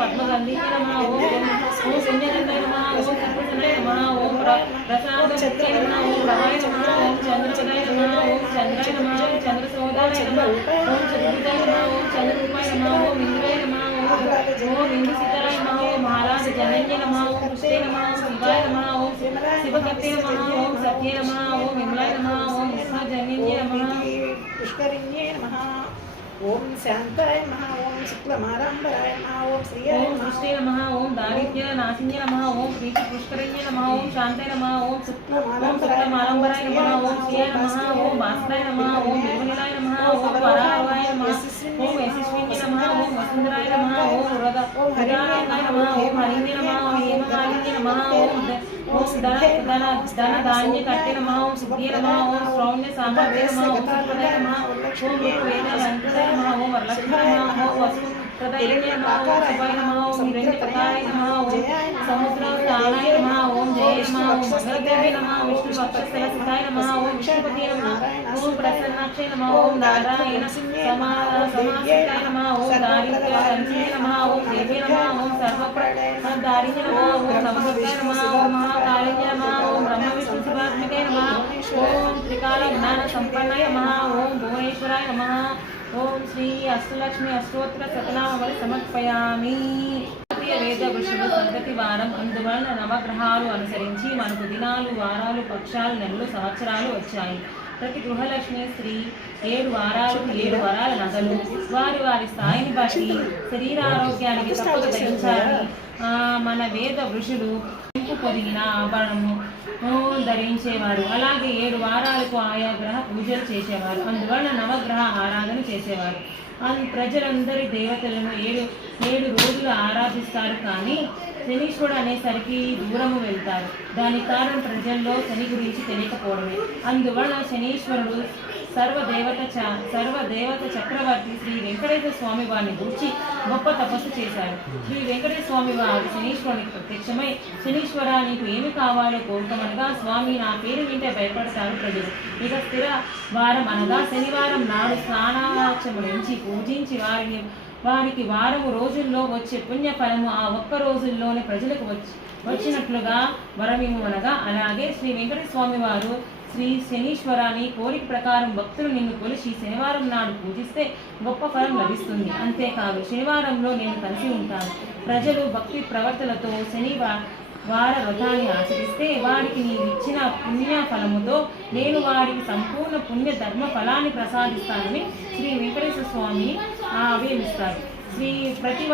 పద్మగంధి నమః ఓం పుణ్యగంధే నమః ఓం కర్పూరనాయ నమః ఓం ప్రసాదచంద్రే నమః ఓం రవాయ నమః ఓం చంద్రపదాయ నమః ఓం చంద్రాయ నమః ఓం చంద్రసోదాయ నమః ఓం చతుర్భుజాయ నమః ఓం చంద్రరూపాయ నమః ఓం ఇంద్రాయ నమః ఓం ఇంద్రసితాయ నమః ఓం మహారాజ జనన్య నమః ఓం పుష్టే నమః ఓం శివాయ నమః ఓం శివకర్తే నమః ఓం సత్యే నమః ఓం విమలాయ నమః ఓం విష్ణుజన్యే నమః పుష్కరిణ్యే నమః ఓం శాంతాయ నమః ఓం శుక్లమారాంబరాయ నమః ఓం శ్రీయాయ ఓం పుష్టే నమః ఓం దారిద్ర్య నాశిన్య నమః ఓం ప్రీతి పుష్కరిణ్యే నమః ఓం శాంతాయ నమః ఓం శుక్లమారాంబరాయ నమః ఓం శ్రీయాయ నమః ఓం భాస్కరాయ నమః ఓం నిర్మలాయ నమః ఓం పరావాయ నమః ఓం యశస్విన్యే నమః ఓం వసుంధరాయ నమః ఓం హృదయాయ నమః ఓం హరిణ్యే నమః ఓం హేమమాలిన్యే నమః ఓం ధన ధాన్య కట్టే నమః ఓం సిద్ధియే నమః ఓం శ్రౌణ్య సామర్థ్య నమః ఓం సంపదాయ నమః ఓం వేద లంకృతాయ నమః ఓం వరలక్ష్మీ నమః ఓం వసు ప్రదాయిన్యే నమః ఓం శివాయ నమః ఓం హిరణ్యపతాయ నమః ఓం సముద్రస్థానాయ నమః ఓం జయ నమః ఓం మంగళదేవే నమః విష్ణు వక్షస్థలసితాయ నమః ఓం విష్ణుపతియే నమః ఓం ప్రసన్నాక్షే నమః ఓం నారాయణ సమాసితాయ నమః ఓం దారిద్ర్య సంచినే నమః ఓం దేవే నమః ఓం సర్వదారిణ్యే నమః ఓం నమోస్తాయ నమః ఓం మహాకాళిన్యే నమః ఓం బ్రహ్మ విష్ణు శివాత్మకే నమః ఓం త్రికాల జ్ఞాన సంపన్నాయ నమః ఓం భువనేశ్వరాయ నమః ఓం శ్రీ అష్టలక్ష్మి అష్టోత్తర శతనామవళి సమర్పయామి. వేద వృషభ సంగతి వారం అందువలన నవగ్రహాలు అనుసరించి మనకు దినాలు వారాలు పక్షాలు నెలలు సంవత్సరాలు వచ్చాయి. ప్రతి గృహలక్ష్మి స్త్రీ 7 వారాలకు 7 వరాల నగలు వారి వారి స్థాయిని బట్టి శరీరారోగ్యానికి తప్పక ధరించాలని మన వేద ఋషులు పెంపు పొదిగిన ఆభరణము ధరించేవారు. అలాగే 7 వారాలకు ఆయా గ్రహ పూజలు చేసేవారు. అందువలన నవగ్రహ ఆరాధన చేసేవారు. ప్రజలందరి దేవతలను 7 రోజులు ఆరాధిస్తారు. కానీ శనీశ్వరుడు అనేసరికి దూరము వెళ్తారు. దానికి కారణం ప్రజల్లో శని గురించి తెలియకపోవడమే. అందువలన శనీశ్వరుడు సర్వదేవత చక్రవర్తి శ్రీ వెంకటేశ్వర స్వామి వారిని గురించి గొప్ప తపస్సు చేశారు. శ్రీ వెంకటేశ్వర స్వామి వారు శనీశ్వరునికి ప్రత్యక్షమై, శనీశ్వర నీకు ఏమి కావాలో కోరుకోమనగా, స్వామి నా పేరు వింటే భయపడతారు ప్రజలు. ఇక స్థిర వారం అనగా శనివారం నాడు స్నానాచము నుంచి పూజించి వారికి వారము రోజుల్లో వచ్చే పుణ్యఫలము ఆ ఒక్క రోజుల్లోనే ప్రజలకు వచ్చినట్లుగా వరమిమ్మనగా, అలాగే శ్రీ వెంకటేశ్వర స్వామి వారు శ్రీ శనీశ్వరాని కోరిక ప్రకారం భక్తులు నిన్ను కొలిచి శనివారం నాడు పూజిస్తే గొప్ప ఫలం లభిస్తుంది. అంతేకాదు శనివారంలో నేను కలిసి ఉంటాను. ప్రజలు భక్తి ప్రవర్తనతో వార వ్రతాన్ని ఆచరిస్తే వారికి నీవు ఇచ్చిన పుణ్య ఫలముతో నేను వారికి సంపూర్ణ పుణ్య ధర్మ ఫలాన్ని ప్రసాదిస్తానని శ్రీ వెంకటేశ్వర స్వామిని అభియమిస్తారు. ప్రతి